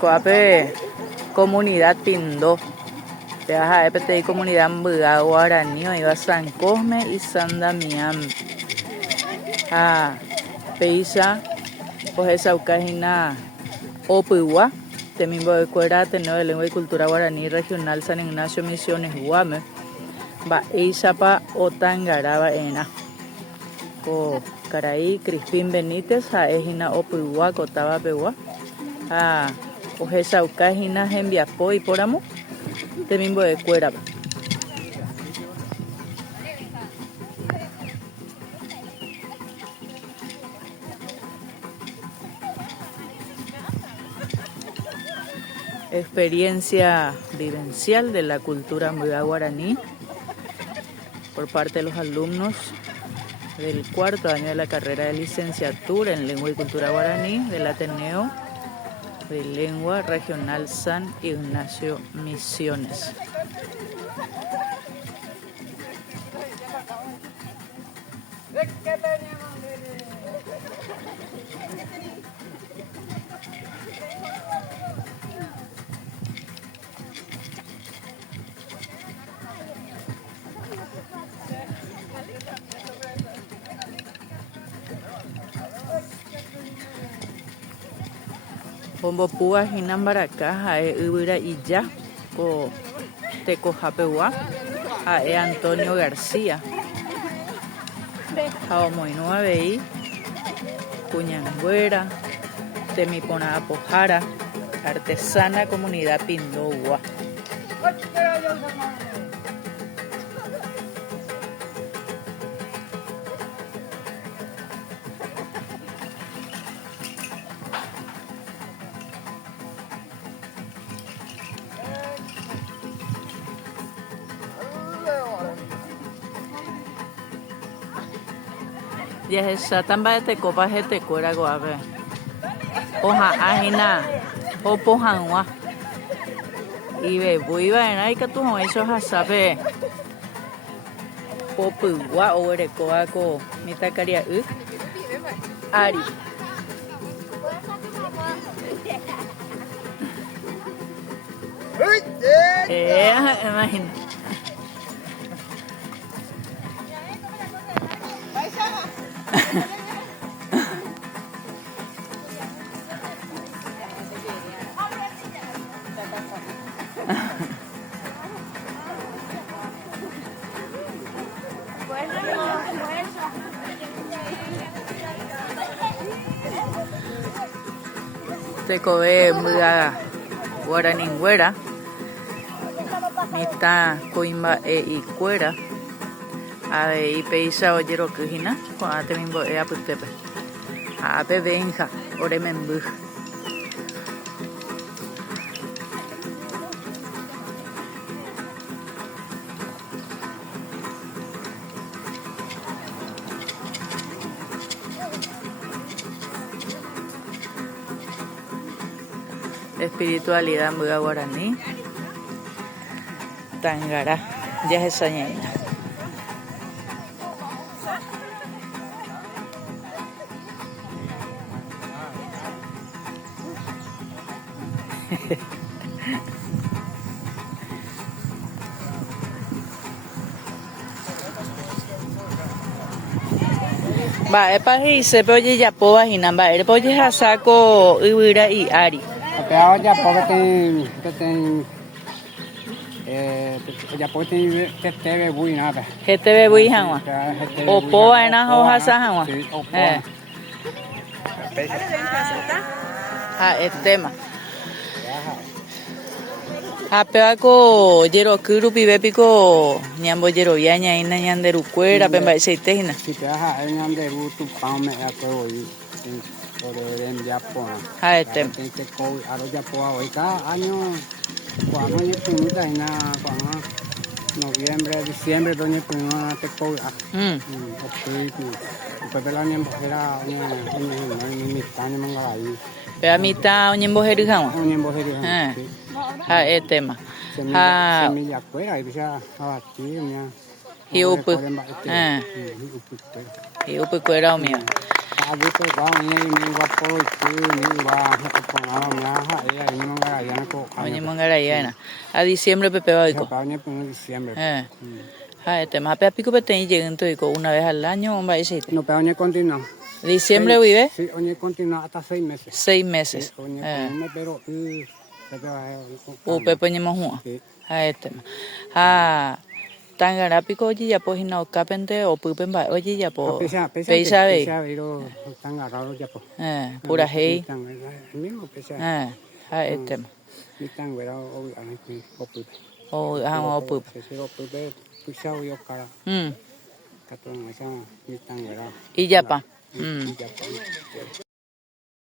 Coape comunidad Pindó. Te vas a EPTI comunidad Mbıa Guaraní, iba San Cosme y San Damián. Peisa, pues esa ucajina Opigua, temimbo de Cuera, Ateneo de Lengua y Cultura Guaraní Regional San Ignacio Misiones Guame. Va Eisapa Otangaraba Ena. Co Caraí Crispín Benítez, a Ejina Opigua, Cotaba Pegua. Ojesa ucajina Gembiapo y Poramo, temimbo de Cuera. Experiencia vivencial de la cultura Mbıa guaraní por parte de los alumnos del cuarto año de la carrera de licenciatura en Lengua y Cultura Guaraní del Ateneo de Lengua Regional San Ignacio Misiones. Bombo púa hinan baraka hae yvyra ija ko tekohapegua hae Antonio García ha omoinũ avei kuñanguéra temipõra apohára artesana comunidad Pindó Gua. Ya esa tamba de copa de cuera guave. Oja ajina o pojanwa. Y ve buiva en ay que tú eso hasabe. Popugua o erecoa co mitacaria ari. Imagina. Tecobe Mbıa guaraninguera mita coimba y cuera y peisa oyero kujina cuando temimbo aputepe ape benja oremembu. Espiritualidad Mbıa guaraní Tangará ya es sañaina. Va epaji se oye ya po vagina va er oye hasako yvyra y ari. Pero ya porque ya porque te ve muy nada. Gente ve bui hanwa. O po ena ho hasa hanwa. Tema. Apego yero kuru pibepiko nyambo yero yaña ina ñanderu cuera pemba seitehina. Si te vas ñanderu tu pame apego y por el Japón. Tema. Te co a los Japón hoy cada año cuando yo tenía en noviembre, diciembre donde tenía te co pues el año era mi tan manga ahí. Pero a mitad nyambo heru hanwa. Nyambo heru. Tema. Semilla cuera y bisa abatir ya. Hiupu. Hiupu cuera o mío. Aguto kau ni guapo tu ni va pongaba miaja ella ni mangara ya no Oye, Mangarayana. A diciembre Pepe va a ir. Campaña en diciembre. Tema Pepe pico pete llegan todo una vez al año, un país. No, pero oye continúa. ¿Diciembre vive? Sí, oye continúa hasta 6 meses. 6 meses. Oye, pero Pepe ni más Tangarápico oye ya pues no capente o pupen ba oye ya pues peisa ve tan agarrado ya pues pura hey mismo pesa ni tan güera o pup se o pupe pusao yo cara catón esa ni tan güera y ya pa